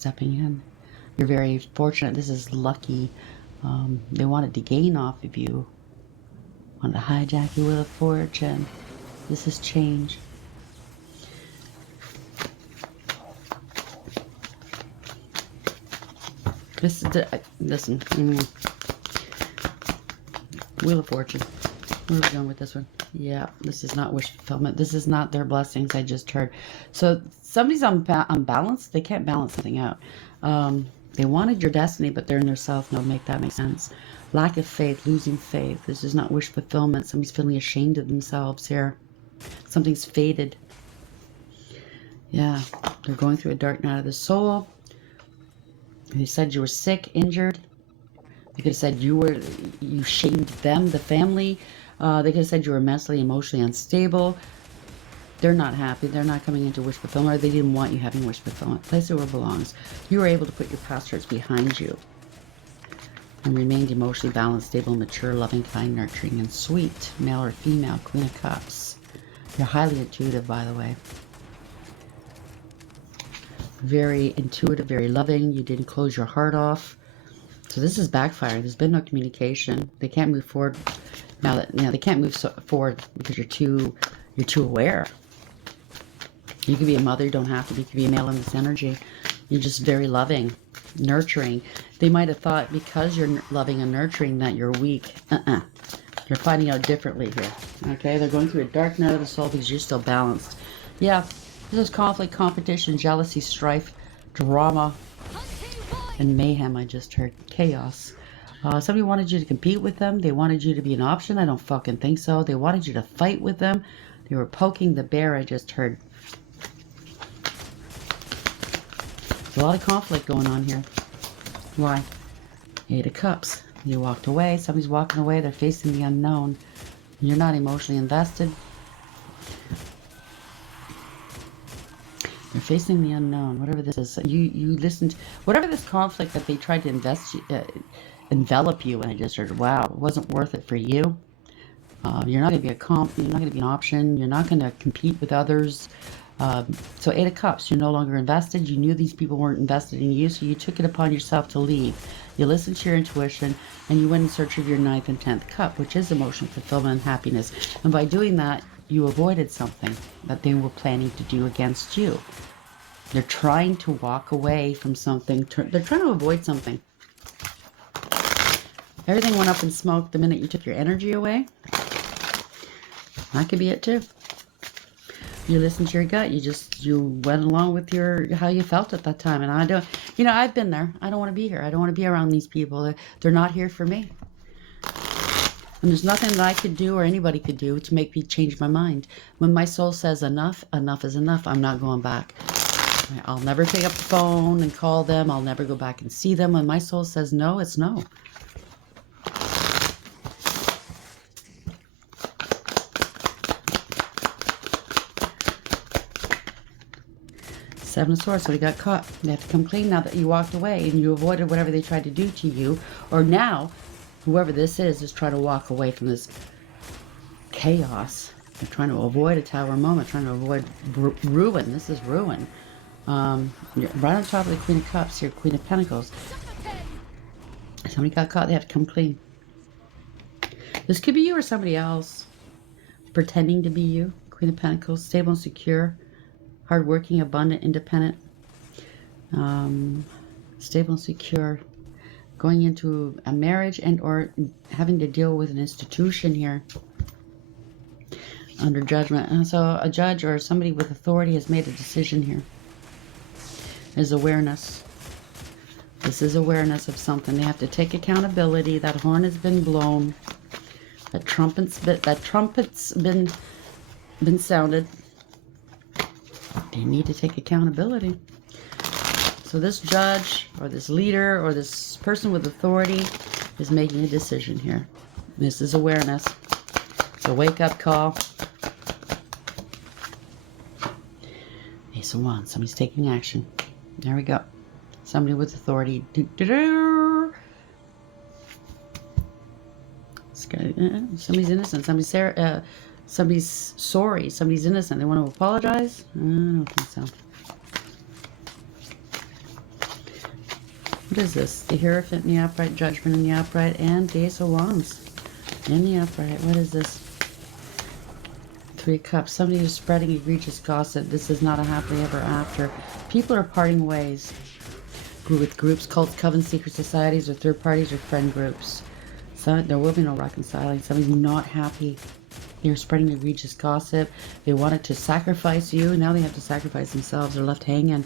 stepping in. You're very fortunate. This is lucky. They wanted to gain off of you. Wanted to hijack you with a fortune. This is change. This is the, listen. Wheel of Fortune. Where are we going with this one? Yeah, this is not wish fulfillment. This is not their blessings. I just heard. So somebody's unbalanced. They can't balance something out. They wanted your destiny, but they're in their self. No, make that make sense. Lack of faith, losing faith. This is not wish fulfillment. Somebody's feeling ashamed of themselves here. Something's faded. Yeah, they're going through a dark night of the soul. You said you were sick, injured. They could have said you shamed them, the family. They could have said you were mentally, emotionally unstable. They're not happy. They're not coming into wish fulfillment, or they didn't want you having wish fulfillment. Place it where it belongs. You were able to put your past hurts behind you and remained emotionally balanced, stable, mature, loving, kind, nurturing, and sweet. Male or female, Queen of Cups. You're highly intuitive, by the way. Very intuitive, very loving. You didn't close your heart off. So this is backfiring. There's been no communication. They can't move forward now. That they can't move forward because you're too aware. You could be a mother. You don't have to be. You could be a male in this energy. You're just very loving, nurturing. They might have thought because you're loving and nurturing that you're weak. You're finding out differently here. Okay, they're going through a dark night of the soul because you're still balanced. Yeah, this is conflict, competition, jealousy, strife, drama, and mayhem. I just heard chaos. Somebody wanted you to compete with them. They wanted you to be an option. I don't fucking think so. They wanted you to fight with them. They were poking the bear. I just heard. There's a lot of conflict going on here. Why? 8 of Cups. You walked away. Somebody's walking away. They're facing the unknown. You're not emotionally invested. You're facing the unknown. Whatever this is. You listened. Whatever this conflict that they tried to envelop you in. I just heard, wow, it wasn't worth it for you. You're not going to be you're not going to be an option. You're not going to compete with others. So 8 of Cups, you're no longer invested. You knew these people weren't invested in you, so you took it upon yourself to leave. You listened to your intuition, and you went in search of your 9th and 10th cup, which is emotional fulfillment and happiness. And by doing that, you avoided something that they were planning to do against you. They're trying to walk away from something. They're trying to avoid something. Everything went up in smoke the minute you took your energy away. That could be it too. You listened to your gut. You went along with how you felt at that time. And I don't, I've been there. I don't want to be here. I don't want to be around these people. They're not here for me. And there's nothing that I could do or anybody could do to make me change my mind. When my soul says enough, enough is enough. I'm not going back. I'll never pick up the phone and call them. I'll never go back and see them. When my soul says no, it's no. Seven of Swords, so he got caught. They have to come clean now that you walked away and you avoided whatever they tried to do to you. Or now, whoever this is trying to walk away from this chaos. They're trying to avoid a tower moment, trying to avoid ruin. This is ruin. You're right on top of the Queen of Cups here, Queen of Pentacles. Somebody got caught. They have to come clean. This could be you or somebody else pretending to be you. Queen of Pentacles, stable and secure. Hardworking, abundant, independent, stable and secure, going into a marriage and or having to deal with an institution here under judgment. And so a judge or somebody with authority has made a decision here. There's awareness. This is awareness of something. They have to take accountability. That horn has been blown. That trumpet's been sounded. They need to take accountability. So this judge or this leader or this person with authority is making a decision here. This is awareness. It's a wake-up call. Ace of Wands. Somebody's taking action. There we go. Somebody with authority. Somebody's innocent. Somebody's sorry. Somebody's innocent. They want to apologize? I don't think so. What is this? The Hierophant in the upright, Judgment in the upright, and the Ace of Wands in the upright. What is this? Three of Cups. Somebody is spreading egregious gossip. This is not a happily ever after. People are parting ways with groups, cults, covens, secret societies, or third parties, or friend groups. So there will be no reconciling. Somebody's not happy. They're spreading egregious gossip. They wanted to sacrifice you. Now they have to sacrifice themselves. They're left hanging.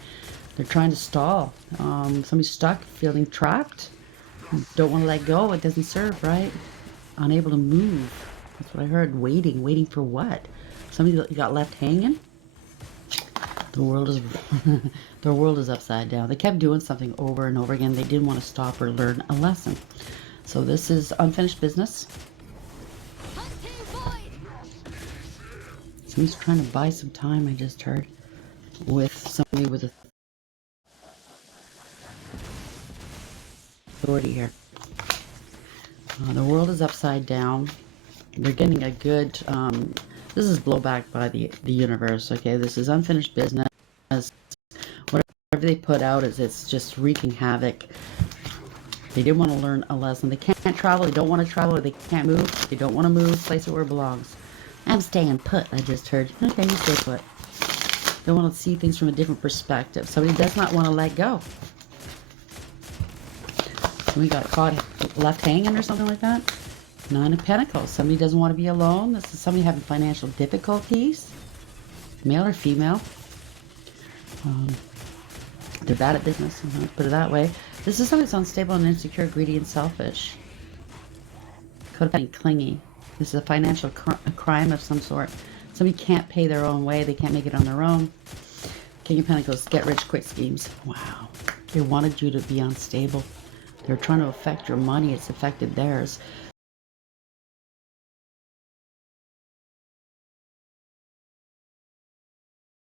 They're trying to stall. Somebody's stuck, feeling trapped. Don't want to let go. It doesn't serve, right? Unable to move. That's what I heard. Waiting for what? Somebody got left hanging. The world is the world is upside down. They kept doing something over and over again. They didn't want to stop or learn a lesson. So this is unfinished business. Somebody's trying to buy some time, I just heard, with somebody with authority here. The world is upside down. They're getting a good, this is blowback by the universe, okay? This is unfinished business. Whatever they put out it's just wreaking havoc. They didn't want to learn a lesson. They can't travel, they don't want to travel, or they can't move. They don't want to move, place it where it belongs. I'm staying put, I just heard. Okay, you stay put. They want to see things from a different perspective. Somebody does not want to let go. We got caught left hanging or something like that. Nine of Pentacles. Somebody doesn't want to be alone. This is somebody having financial difficulties. Male or female. They're bad at business. Let's put it that way. This is somebody that's unstable and insecure, greedy and selfish. Codependent, clingy. This is a financial crime of some sort. Somebody can't pay their own way. They can't make it on their own. King of Pentacles, get rich quick schemes. Wow. They wanted you to be unstable. They're trying to affect your money. It's affected theirs.